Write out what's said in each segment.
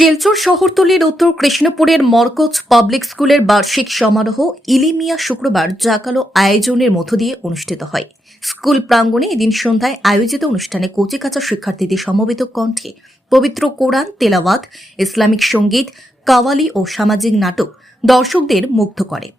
শিলচর শহরতলির উত্তর কৃষ্ণপুরের মরকজ পাবলিক স্কুলের বার্ষিক সমারোহ ইলিমিয়া শুক্রবার জাকালো আয়োজনের মধ্য দিয়ে অনুষ্ঠিত হয়। স্কুল প্রাঙ্গণে এদিন সন্ধ্যায় আয়োজিত অনুষ্ঠানে কচিকাঁচা শিক্ষার্থীদের সমবেত কণ্ঠে পবিত্র কোরআন তেলাওয়াত, ইসলামিক সঙ্গীত, কাওয়ালি ও সামাজিক নাটক দর্শকদের মুগ্ধ করে।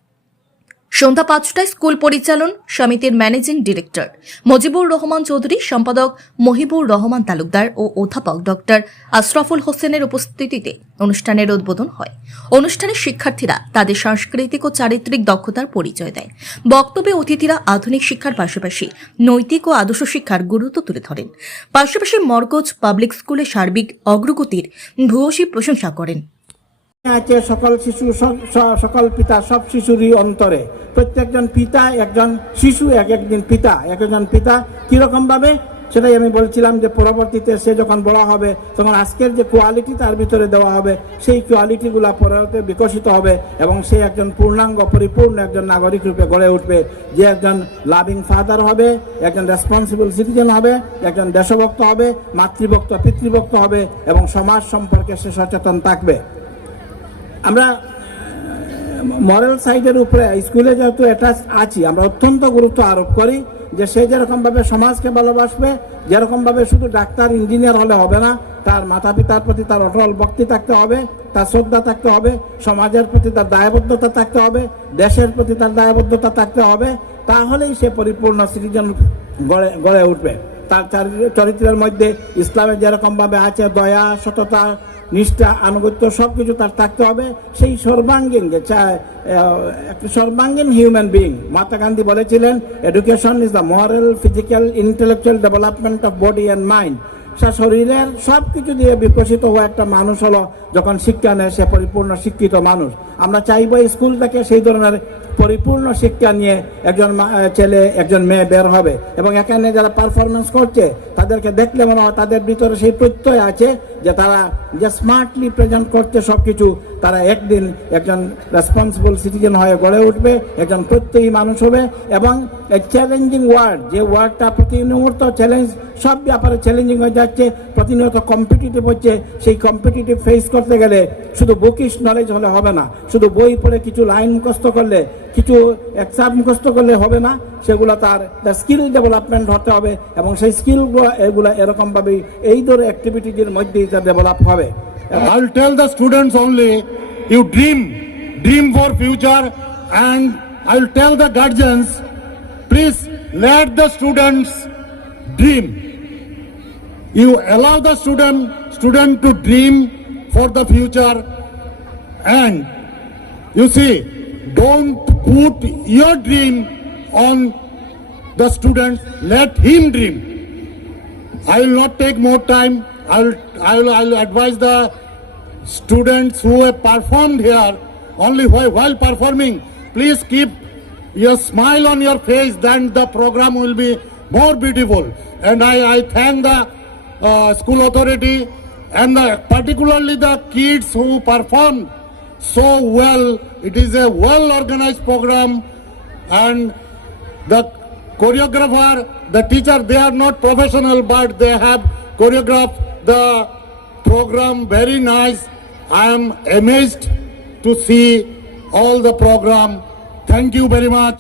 সন্ধ্যা ৫টায় স্কুল পরিচালন সমিতির ম্যানেজিং ডিরেক্টর মজিবুর রহমান চৌধুরী, সম্পাদক মহিবুর রহমান তালুকদার ও অধ্যাপক ডক্টর আশরাফুল হোসেনের উপস্থিতিতে অনুষ্ঠানের উদ্বোধন হয়। অনুষ্ঠানে শিক্ষার্থীরা তাদের সাংস্কৃতিক ও চারিত্রিক দক্ষতার পরিচয় দেয়। বক্তব্যে অতিথিরা আধুনিক শিক্ষার পাশাপাশি নৈতিক ও আদর্শ শিক্ষার গুরুত্ব তুলে ধরেন। পাশাপাশি মরকজ পাবলিক স্কুলের সার্বিক অগ্রগতির ভূয়সী প্রশংসা করেন। আছে সকল শিশু, সকল পিতা, সব শিশুরই অন্তরে প্রত্যেকজন পিতা একজন শিশু, একজন পিতা কিরকম ভাবে সেটাই আমি বলছিলাম যে পরবর্তীতে সে যখন বড় হবে তখন আজকের যে কোয়ালিটি তার ভিতরে দেওয়া হবে সেই কোয়ালিটিগুলো পরবর্তীতে বিকশিত হবে এবং সে একজন পূর্ণাঙ্গ পরিপূর্ণ একজন নাগরিক রূপে গড়ে উঠবে, যে একজন লাভিং ফাদার হবে, একজন রেসপন্সিবল সিটিজেন হবে, একজন দেশভক্ত হবে, মাতৃভক্ত পিতৃভক্ত হবে এবং সমাজ সম্পর্কে সে সচেতন থাকবে। আমরা মরাল সাইডের উপরে স্কুলে যেহেতু অ্যাটাচ আছি, আমরা অত্যন্ত গুরুত্ব আরোপ করি যে সে যেরকমভাবে সমাজকে ভালোবাসবে, যেরকমভাবে শুধু ডাক্তার ইঞ্জিনিয়ার হলে হবে না, তার মাতা পিতার প্রতি তার অটল ভক্তি থাকতে হবে, তার শ্রদ্ধা থাকতে হবে, সমাজের প্রতি তার দায়বদ্ধতা থাকতে হবে, দেশের প্রতি তার দায়বদ্ধতা থাকতে হবে, তাহলেই সে পরিপূর্ণ সিটিজেন গড়ে উঠবে। তার চরিত্রের মধ্যে ইসলামে যেরকমভাবে আছে দয়া, সততা, নিষ্ঠা, আনুগত্য সবকিছু তার থাকতে হবে। সেই সর্বাঙ্গীন একটা সর্বাঙ্গীন হিউম্যান বিইং। মহাত্মা গান্ধী বলেছিলেন, education is the moral, physical, intellectual development of body and mind. শরীরের সবকিছু দিয়ে বিকশিত হওয়া একটা মানুষ হলো যখন শিক্ষা নেয় সে পরিপূর্ণ শিক্ষিত মানুষ। আমরা চাইবো স্কুল থেকে সেই ধরনের পরিপূর্ণ শিক্ষা নিয়ে একজন ছেলে একজন মেয়ে বের হবে এবং এখানে যারা পারফরমেন্স করছে তাদেরকে দেখলে মনে হয় তাদের ভিতরে সেই প্রত্যয় আছে যে তারা যে স্মার্টলি প্রেজেন্ট করছে সবকিছু, তারা একদিন একজন রেসপন্সিবল সিটিজেন হয়ে গড়ে উঠবে, একজন প্রত্যয়ী মানুষ হবে এবং চ্যালেঞ্জিং ওয়ার্ড, যে ওয়ার্ডটা প্রতিনিয়ত চ্যালেঞ্জ, সব ব্যাপারে চ্যালেঞ্জিং হয়ে যাচ্ছে, প্রতিনিয়ত কম্পিটিটিভ হচ্ছে, সেই কম্পিটিটিভ ফেস করতে গেলে শুধু বুকিশ নলেজ হলে হবে না, শুধু বই পড়ে কিছু লাইন মুখস্থ করলে, কিছু এক্সাম মুখস্থ করলে হবে না, সেগুলো তার স্কিল ডেভেলপমেন্ট হতে হবে এবং সেই স্কিলগুলো এগুলো এরকমভাবেই এই ধরনের অ্যাক্টিভিটিজের মধ্যেই তার ডেভেলপ হবে। I'll tell the students only, you dream for future, and I'll tell the guardians, please let the students dream. You allow the student to dream for the future, and you see, don't put your dream on the student, let him dream. I will not take more time. I'll advise the students who have performed here, only while performing, please keep your smile on your face, then the program will be more beautiful. And I thank the school authority and particularly the kids who performed so well. It is a well organized program, and the choreographer, the teacher, they are not professional, but they have choreographed the program very nice. I am amazed to see all the program. Thank you very much.